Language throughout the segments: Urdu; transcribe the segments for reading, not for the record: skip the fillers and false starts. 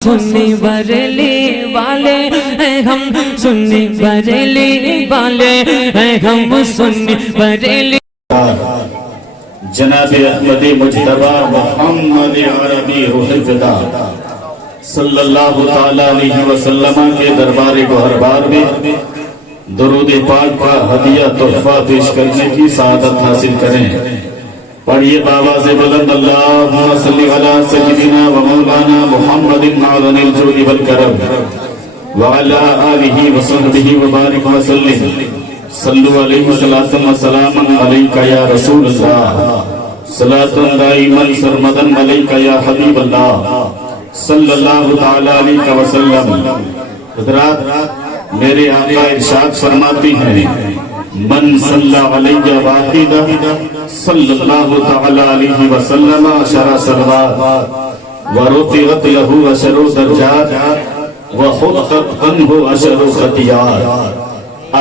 سنی بریلی والے ہیں ہم، سنی بریلی والے ہیں ہم، سنی بریلی. جناب احمد مجتبی محمد عربی روح فدا صلی اللہ تعالی علیہ وسلم کے دربار گوہربار میں درود پاک کا ہدیہ تحفہ پیش کرنے کی سعادت حاصل کریں. پڑھیے بآواز بلند اللہم صلی علی سیدنا و مولانا محمد معدن الجود والکرم وعلی آلہ وصحبہ وبارک وسلم. صلو علیہ صلاۃ و سلام علیک یا رسول اللہ، صلاۃ دائما سرمدا علیک یا حبیب اللہ صلی اللہ تعالی علیہ وسلم. حضرات، میرے آقا ارشاد فرماتی ہیں من صلی علیہ واحدہ صلی اللہ تعالی علیہ وسلم عشر صلوات ورفعت لہ عشر درجات وحطت عنہ عشر خطیات.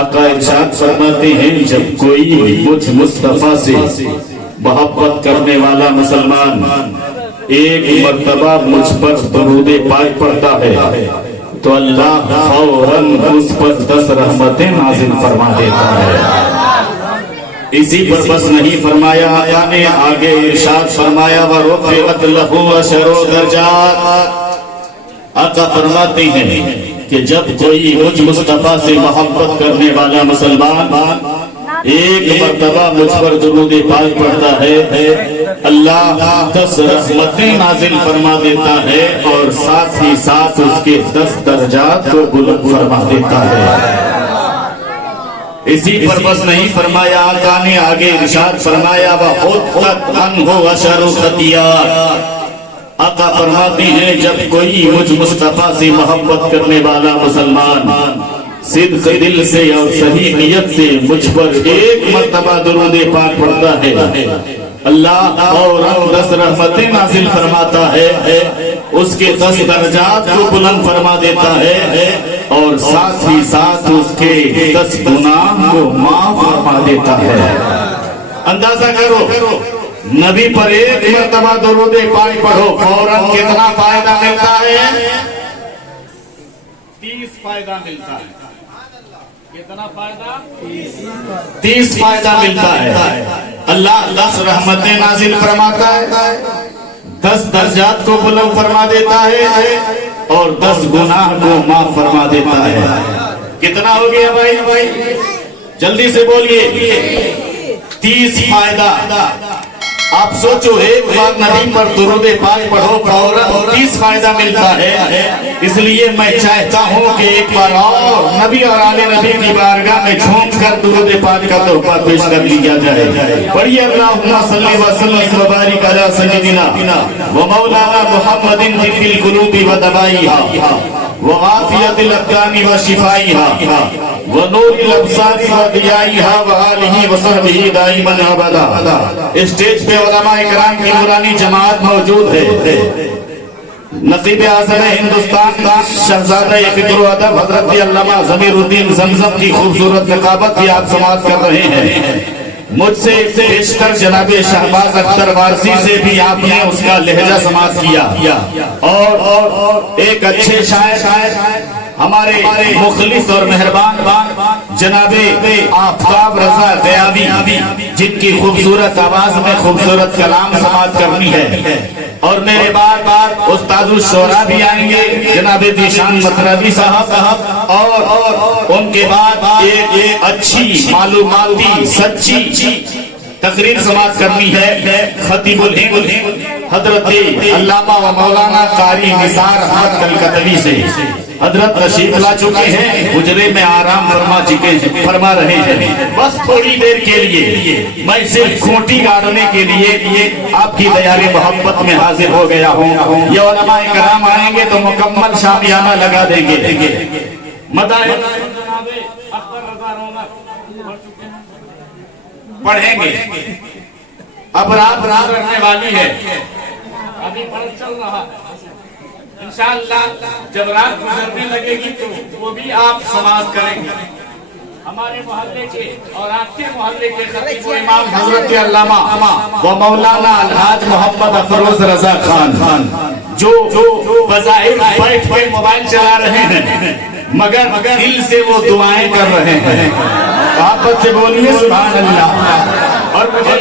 آقا ارشاد فرماتے ہیں جب کوئی مجھ مصطفیٰ سے محبت کرنے والا مسلمان ایک مرتبہ مجھ پر درود پاک پڑھتا ہے تو اللہ فوراً اس پر 10 رحمتیں نازل فرما دیتا ہے. اسی پر بس نہیں فرمایا، آقا نے آگے ارشاد فرمایا وَرُفِعَتْ لَهُ عَشْرُ دَرَجَاتٍ. آقا فرماتے ہیں کہ جب کوئی مجھ مصطفیٰ سے محبت کرنے والا مسلمان ایک مرتبہ مجھ پر درود پاک پڑھتا ہے، اللہ 10 رحمتیں نازل فرما دیتا ہے اور ساتھ ہی ساتھ اس کے 10 درجات کو بلند فرما دیتا ہے. اسی پر بس نہیں فرمایا، آقا نے آگے ارشاد فرمایا وَحُطَّتْ عَنْهُ عَشْرُ خَطِیَّاتٍ. آقا فرماتی ہیں جب کوئی مجھ مصطفیٰ سے محبت کرنے والا مسلمان صدق دل سے اور صحیح نیت سے مجھ پر ایک مرتبہ درود پاک پڑھتا ہے، اللہ اور 10 رحمتیں نازل فرماتا ہے، اس کے 10 درجات کو بلند فرما دیتا ہے اور ساتھ ہی ساتھ اس کے 10 گناہ کو معاف فرما دیتا ہے. اندازہ کرو، نبی پر ایک مرتبہ درود پاک پڑھو، فوراً کتنا فائدہ ملتا ہے؟ 30 فائدہ ملتا ہے. کتنا فائدہ؟ 30 فائدہ ملتا ہے. اللہ 10 رحمتیں نازل فرماتا ہے، 10 درجات کو بلند فرما دیتا ہے اور 10 گناہ کو معاف فرما دیتا ہے. کتنا ہو گیا بھائی؟ جلدی سے بولیے. 30 فائدہ. آپ سوچو، ایک بار نبی پر درود پاک پڑھو فوراً 30 فائدہ ملتا ہے. اس لیے میں چاہتا ہوں کہ ایک بار اور نبی اور آل نبی کی بارگاہ میں جھوم کر درود پاک کا تحفہ پیش کر لیا جائے. پڑھیے اللہم صلی وسلم وبارک علی سیدنا و مولانا محمد طب القلوب و دوائیہا وعافیت الابدان و شفائیہا ونور الابصار و ضیائیہا وآلہ وصحبہ دائما ابدا. اسٹیج پہ علماء کرام کی نورانی جماعت موجود ہے. نقیب اعظم ہندوستان کا شہزادہ فکر و ادب حضرت علامہ ضمیر الدین زمزم کی خوبصورت نقابت بھی آپ سماعت کر رہے ہیں. مجھ سے بیشتر جناب شہباز اختر وارسی سے بھی آپ نے اس کا لہجہ سماعت کیا اور ایک اچھے شاعر ہمارے مخلص اور مہربان جناب آفتاب رضا غیابی، جن کی خوبصورت آواز میں خوبصورت کلام سماعت کرنی ہے. اور میرے بعد استاد الشعراء بھی آئیں گے جناب ذیشان مطربی صاحب، اور ان کے بعد ایک اچھی معلوماتی سچی تقریر سماعت کرنی ہے. خطیب الہند حضرت علامہ و مولانا قاری نثار احمد کلکتوی سے حضرت تشریف لا چکے ہیں، حجرے میں آرام فرما رہے ہیں. بس تھوڑی دیر کے لیے میں صرف کھوٹی گاڑنے کے لیے آپ کی دیار محبت میں حاضر ہو گیا ہوں. یہ علماء کرام آئیں گے تو مکمل شامیانہ لگا دیں گے. پڑھیں گے. اب رات رکھنے والی ہے، ابھی فرض چل رہا ہے. انشاءاللہ جب رات گزرنے لگے گی تو وہ بھی آپ سماعت کریں گے. ہمارے محلے کے اور آپ کے محلے کے خطیب و امام حضرت علامہ و مولانا الحاج محمد افروز رضا خان جو بظاہر بیٹھ کے موبائل چلا رہے ہیں مگر دل سے وہ دعائیں کر رہے ہیں. محبت سے بولیے سبحان اللہ. اور مجھے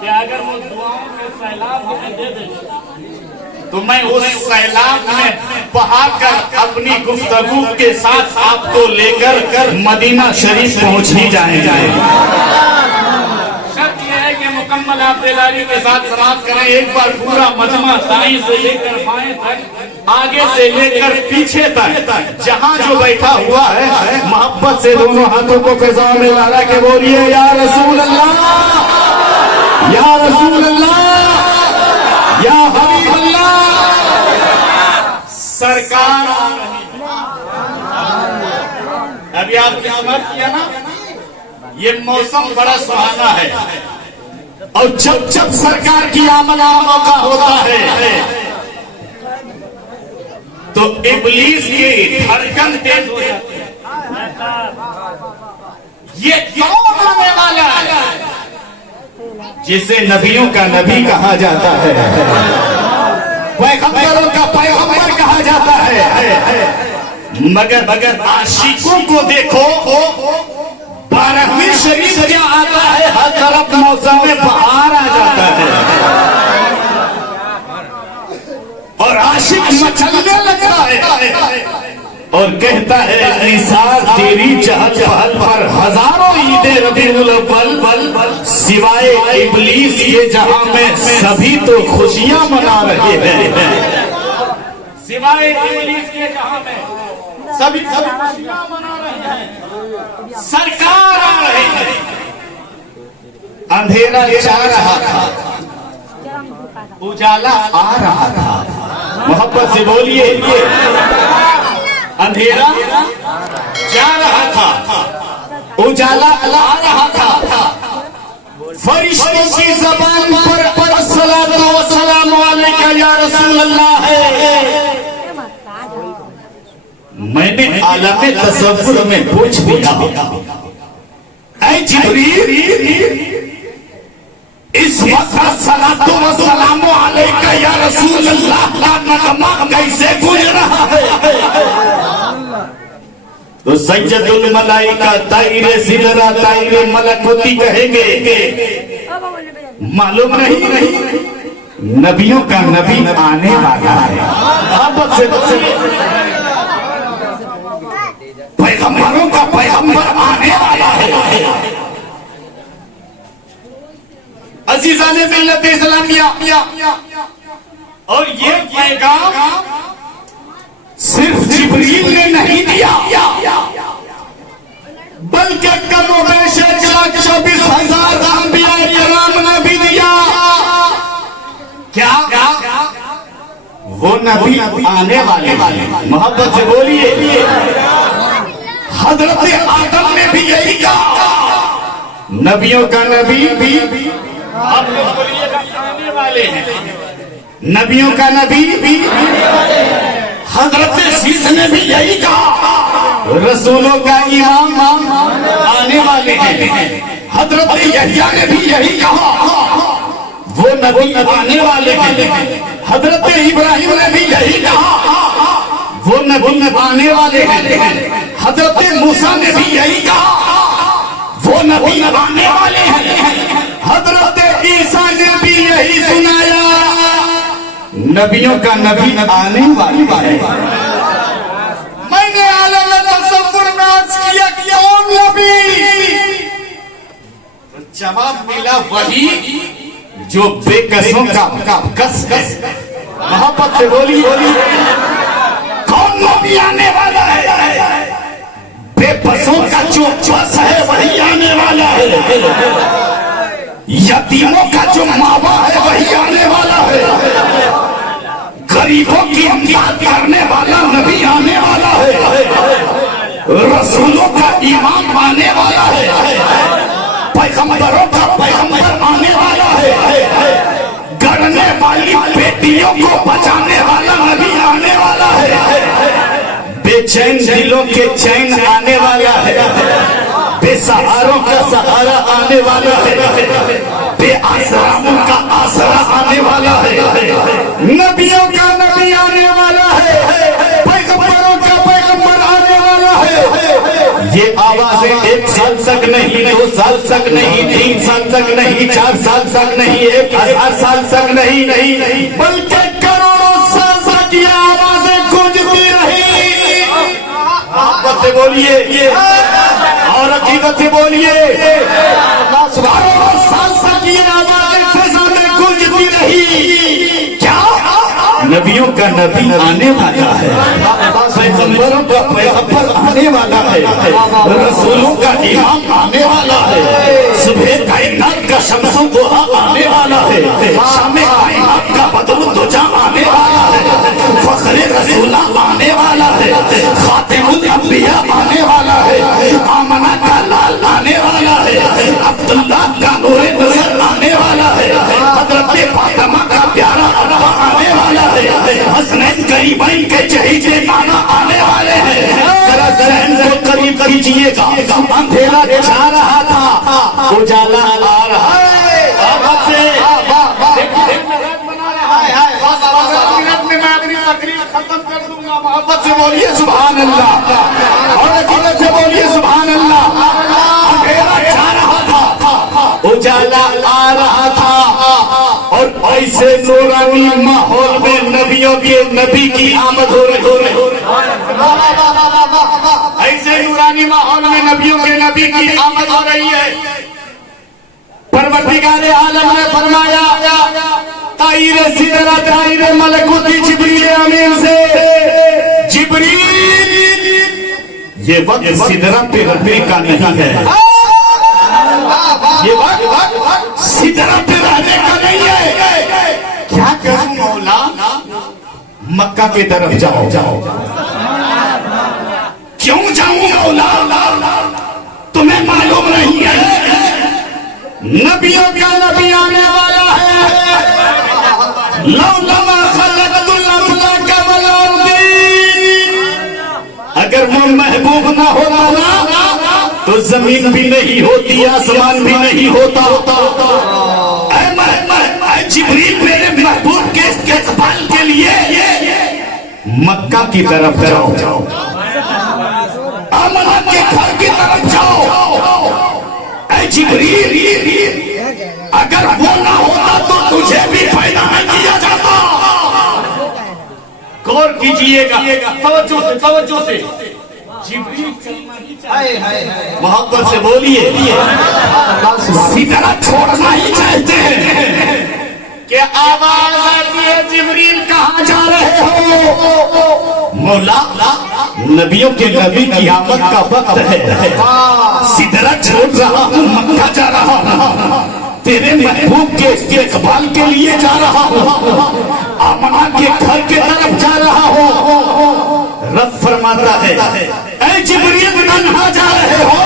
کہ اگر وہ دعاؤں کے سیلاب ہمیں دے دے تو میں اس سیلاب میں بہا کر اپنی گفتگو کے ساتھ آپ کو لے کر مدینہ شریف پہنچ ہی جائیں. شرط یہ ہے کہ مکمل آپ بیداری کے ساتھ سماعت کریں. ایک بار پورا مجمع دائیں سے لے کر بائیں تک، آگے سے لے کر پیچھے تک، جہاں جو بیٹھا ہوا ہے محبت سے دونوں ہاتھوں کو فضا میں ڈالا کے بولیے یا رسول اللہ، یا رسول اللہ، یا حبیب اللہ. سرکار ابھی آپ نے سمجھ کیا نا، یہ موسم بڑا سہانا ہے اور جب جب سرکار کی آمد کا موقع ہوتا ہے تو ابلیس کی دھڑکن تیز ہو جاتی ہے. یہ کون آنے والا ہے جسے نبیوں کا نبی کہا جاتا ہے، پیغمبروں کا پیغمبر کہا جاتا ہے. مگر عاشقوں کو دیکھو، 12ویں شریف کیا آتا ہے، ہر طرف موسم بہار آ جاتا ہے اور عاشق مچلنے لگتا ہے اور کہتا ہے نثار تیری چہل پہل پر ہزاروں عید ربیع الاول سوائے ابلیس یہ جہاں میں سبھی تو خوشیاں منا رہے ہیں. سوائے ابلیس کے جہاں میں سبھی خوشیاں منا رہے ہیں. سرکار آ رہے ہیں. اندھیرا جا رہا تھا، اجالا آ رہا تھا. محبت سے بولیے اندھیرا جا رہا تھا، اجالا آ رہا تھا. فرشتوں کی زبان پر الصلاۃ والسلام علیکہ یا رسول اللہ ہے. میں نے عالم تصور میں پوچھ دیا، اے جبریل اس وقت الصلاۃ والسلام علیکہ یا رسول اللہ کا نغمہ کیسے گونج رہا ہے؟ تو سید الملائکہ طائر سدرہ طائر ملکوتی کہیں گے معلوم نہیں نبیوں کا نبی آنے والا ہے. محبت سے پیغمبروں کا پیغمبر آنے والا ہے. عزیزان ملت اسلامیہ، اور یہ پیغام صرف جبریل نے نہیں دیا بلکہ کم و بیش 1,24,000 انبیاء کرام نے بھی دیا. کیا وہ نبی آنے والے. محبت سے بولیے حضرت آدم نے بھی یہی کہا، نبیوں کا نبی بھی آپ لوگ بولیے گا آنے والے ہیں. نبیوں کا نبی بھی حضرت شیس نے بھی یہی کہا، رسولوں کا امام آنے والے ہیں. حضرت یحییٰ نے بھی یہی کہا، وہ نبی آنے والے ہیں. حضرت ابراہیم نے بھی یہی کہا، وہ نبی آنے والے ہیں. حضرت موسیٰ نے بھی یہی کہا، وہ نبی آنے والے ہیں. حضرت عیسیٰ نے بھی یہی سنایا، نبیوں کا نبی آنے والا ہے. میں نے عالم تصور میں عرض کیا کون نبی؟ جواب ملا وہی جو بے قصوں کا کس ہے. محبت سے بولی کون نبی آنے والا ہے؟ بے بسوں کا جو بس ہے وہی آنے والا ہے. یتیموں کا جو ماوا ہے وہی آنے والا ہے. غریبوں کی امداد کرنے والا نبی آنے والا ہے. رسولوں کا امام آنے والا ہے. پیغمبروں کا پیغمبر آنے والا ہے. گڑنے والی بیٹیوں کو بچانے والا نبی آنے والا ہے. بے چین دلوں کے چین آنے والا ہے. بے سہاروں کا سہارا آنے والا ہے. بے آسرا کا آسرا آنے والا ہے، نبیوں کا نبی آنے والا ہے، پیغمبروں کا پیغمبر آنے والا ہے۔ یہ آوازیں 1 سال تک نہیں، 2 سال تک نہیں، 3 سال تک نہیں، 4 سال تک نہیں، 1000 سال تک نہیں، بلکہ کروڑوں سال تک یہ آوازیں گونجتی رہی۔ محبت سے بولیے اور عقیدت سے بولیے، کروڑوں سال تک یہ آوازیں فضا میں گونجتی رہی۔ کیا نبیوں کا نبی آنے والا ہے، پیغمبروں کا پیغمبر آنے والا ہے، رسولوں کا امام آنے والا ہے، صبح کائنات کا شمس و ضحا آنے والا ہے، شام کائنات کا بدر الدجا آنے والا ہے، فخر رسولہ آنے والا ہے، خاتم الانبیاء آنے والا ہے، آمنہ کا لال آنے والا ہے، عبداللہ کا نور نظر آنے والا ہے، حضرت فاطمہ کا پیارا ابا آنے والا ہے، حسنین قریبین کے چہیجے نانا آنے والے ہیں۔ ذرا ذہن کو قریب کیجئے گا، اندھیرا چھا رہا تھا، اجالا آ رہا ہے۔ محبت سے بولیے سبحان اللہ، اور عقیدت سے بولیے سبحان اللہ۔ اندھیرا چھا رہا تھا، اجالا آ رہا تھا، اور ایسے نورانی ماحول میں نبیوں کے نبی کی آمد ہو رہی، ایسے نورانی ماحول میں نبیوں کے نبی کی آمد ہو رہی ہے۔ پروردگار عالم نے فرمایا طائر سدرہ طائر ملکوتی جبریل امین سے، جبریل یہ وقت سدرہ پہ رہنے کا نہیں ہے، یہ وقت سدرہ پہ رہنے کا نہیں ہے۔ کیا کروں مولا؟ مکہ کی طرف جاؤ۔ کیوں جاؤں مولا؟ تمہیں معلوم نہیں ہے نبیوں کا نبی آنے والا ہے۔ لولا خلقت الافلاک والارض، اگر وہ محبوب نہ ہوتا تو زمین بھی نہیں ہوتی، آسمان بھی نہیں ہوتا۔ اے جبریل میرے محبوب کے استقبال کے لیے مکہ کی طرف جاؤ، آمنہ کے گھر کی طرف جاؤ۔ اے جبریل اگر وہ نہ ہوتا تو تجھے بھی پیدا نہ کیا جاتا۔ غور کیجئے گا، توجہ سے محبت سے بولیے، سدرہ چھوڑنا ہی چاہتے ہیں کہ آواز آتی ہے جبریل کہاں جا رہے ہو؟ مولا نبیوں کے نبی کی آمد کا وقت ہے، سدرہ چھوڑ رہا ہوں، مکہ جا رہا ہوں، تیرے محبوب کے استقبال کے لیے جا رہا ہوں، آمنہ کے گھر کے طرف جا رہا ہوں۔ رب فرماتا ہے اے جبریل تنہا جا رہے ہو؟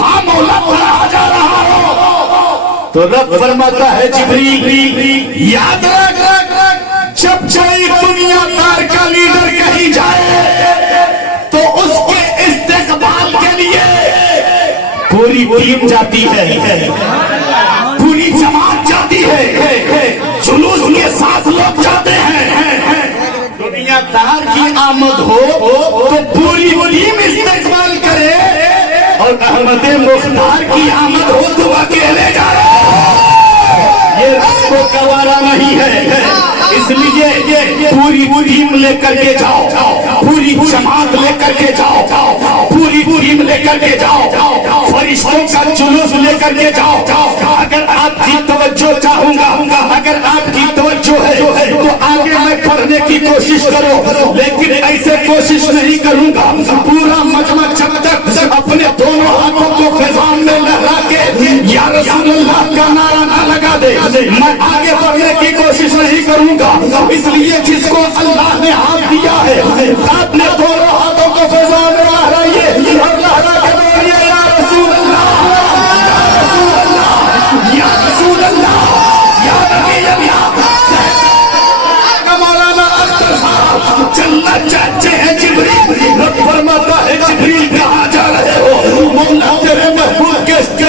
ہاں مولا تنہا جا رہا ہو۔ تو رب فرماتا ہے جبریل یاد رکھ، جب کوئی دنیا دار کا لیڈر کہیں جائے تو اس کے استقبال کے لیے پوری ٹیم جاتی ہے، پوری جماعت جاتی ہے، جلوس کے ساتھ لوگ جاتے ہیں۔ دنیا دار کی آمد ہو تو پوری ٹیم استقبال کرے، اور احمد مختار کی آمد ہو تو اکیلے جا رہے۔ یہ رب کو گوارا نہیں ہے، اس لیے پوری ٹیم لے کر کے جاؤ، پوری جماعت لے کر کے جاؤ، پوری ٹیم لے کر کے جاؤ، فرشتوں کا جلوس لے کر کے جاؤ۔ اگر آپ کی توجہ چاہوں گا، اگر آپ کی توجہ ہے تو آگے میں پڑھنے کی کوشش کرو، لیکن ایسے کوشش نہیں کروں گا۔ پورا مجمع جب تک اپنے دونوں ہاتھوں کو فضا میں لہرا کے یا رسول اللہ کا نعرہ نہ لگا دے، میں آگے بڑھنے کی کوشش نہیں کروں گا۔ اس لیے جس کو اللہ نے ہاتھ دیا ہے، آپ نے دونوں ہاتھوں کو فضا میں لہرائیے اور لہرا کے بولیے یا رسول اللہ، یا رسول اللہ، یا نبی اللہ۔ مولانا اختر صاحب چلنا چاہتے ہیں جبریل، رب فرماتا ہے جبریل کہاں جا رہے ہو؟ مولا تیرے محبوب کے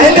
1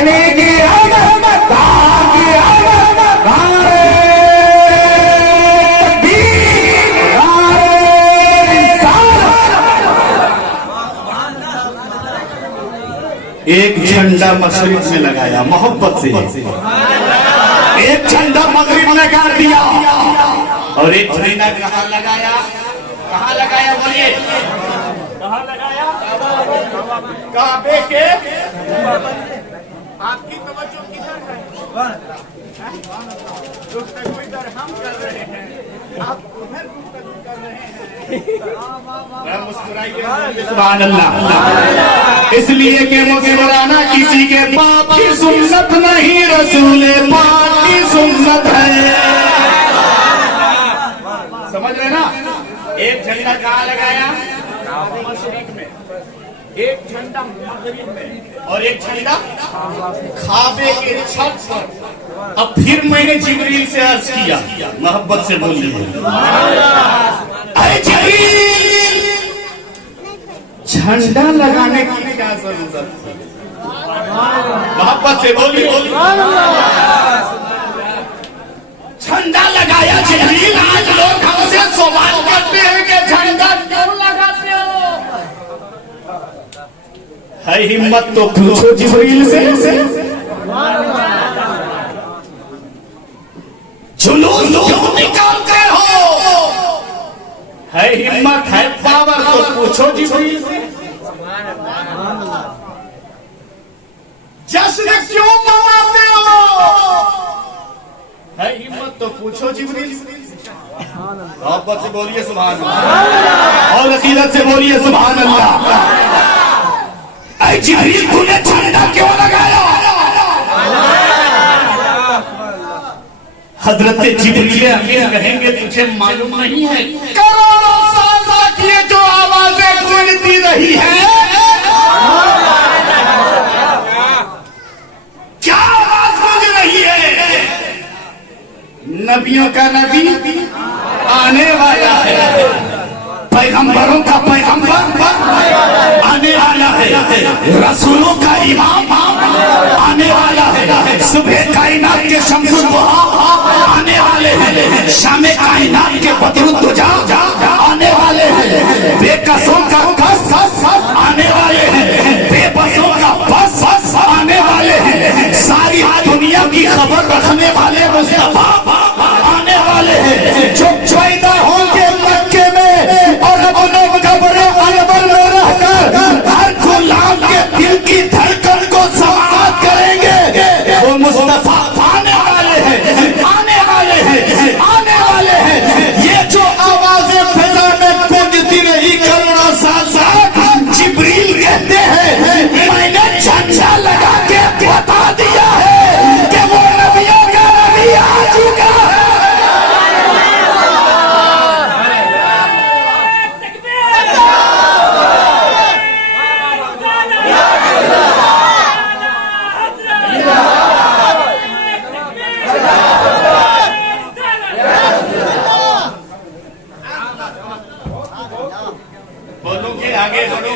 بھاگنے کی آمد کی آمد نعرے تکبیر نعرے رسالت. ایک جھنڈا مشرق میں لگایا محبت سے, ایک جھنڈا مغرب میں گاڑ دیا, اور ایک جھنڈا کہاں لگایا؟ کہاں لگایا بولیے؟ کہاں لگایا؟ کعبے کے. آپ کی توجہ کدھر ہے؟ گفتگو ادھر ہم کر رہے ہیں, آپ ادھر گفتگو کر رہے ہیں. مسکرائیے سبحان اللہ. اس لیے کہ مسکرانا کسی کے باپ کی سنت نہیں, رسول پاک کی سنت ہے. سمجھ رہے نا؟ ایک جھنڈا کہاں لگایا؟ مشرق میں, ایک جھنڈا مغرب میں, اور ایک جھنڈا کعبے کے چھت پر. اب پھر میں نے جبریل سے عرض کیا, محبت سے بولیے اے جبریل, جھنڈا لگانے کی کیا ضرورت ہے؟ محبت سے بولیے. جھنڈا لگایا جبریل. آج لوگ ہم سے سوال کرتے ہیں کہ جھنڈا کیوں لگاتے ہو؟ ہے ہمت تو پوچھو جبریل سے. جلوس کیوں نکالتے ہو؟ ہے ہمت ہے پاور تو پوچھو جبریل سے. جشن کیوں مناتے ہو؟ ہے ہمت تو پوچھو جبریل سے. محبت سے بولیے سبحان اللہ, اور عقیدت سے بولیے سبحان اللہ. اے جبریل تو نے جھنڈا کیوں لگایا؟ حضرت جبریل امین کہیں گے تجھے معلوم نہیں ہے کروڑوں سال تک یہ جو آوازیں گونجتی رہی ہے, کیا آواز گونج رہی ہے؟ نبیوں کا نبی آنے والا ہے, پیغمبروں کا پیغمبر آنے والا ہے, رسولوں کا امام آنے والا ہے, صبح کائنات کے شمس الضحیٰ آنے والے ہیں, شام کائنات کے بدر الدجا آنے والے ہیں, بے قصوں کا قص آنے والے ہیں, بے بسوں کا بس آنے والے ہیں, ساری دنیا کی خبر رکھنے والے مصطفیٰ آنے والے ہیں, جو پیدا ہوں گے مکے میں اور اپنے قبر انور میں رہ کر ہر غلام کے دل کی دھڑکن کو سماعت کریں گے, وہ مصطفیٰ آنے والے ہیں, آنے والے ہیں, آنے والے ہیں. یہ جو آوازیں فضا میں گونجتی رہی کروڑوں سال تک, جبریل کہتے ہیں میں نے جھنڈا لگا کے بتا دیا ہے کہ وہ نبیوں کا نبی آ چکا ہے. بولو کہ آگے بڑھو.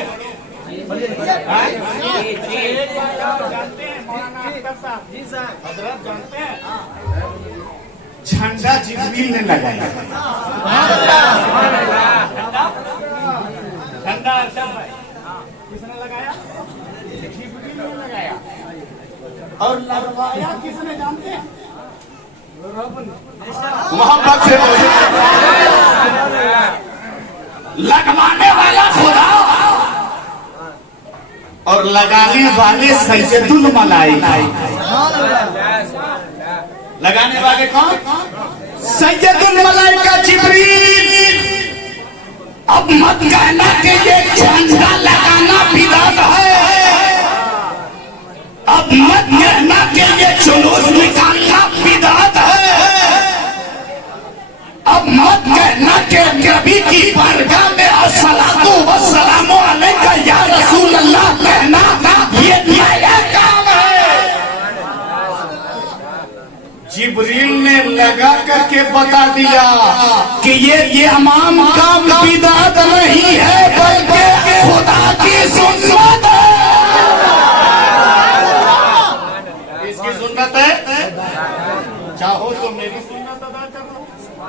حضرت جانتے ہیں جھنڈا جبریل نے لگایا. جھنڈا کس نے لگایا؟ جبریل نے لگایا. اور لگوایا کس نے جانتے ہیں؟ محبت سے لگوانے والا خدا اور لگانے والے سید الملائکہ. لگانے والے کون؟ سید الملائکہ جبریل. اب مت کہنا کہ یہ جھنڈا لگانا بدعت ہے, اب مت کہنا کہ یہ جلوس نکالنا بدعت ہے, اب مت کہنا کہ نبی کی بارگاہ میں الصلاۃ والسلام علیکہ یا رسول اللہ کہنا یہ نیا کام ہے. جبریل نے لگا کر کے بتا دیا کہ یہ امام کام بدعت نہیں ہے بلکہ خدا کی سنت ہے.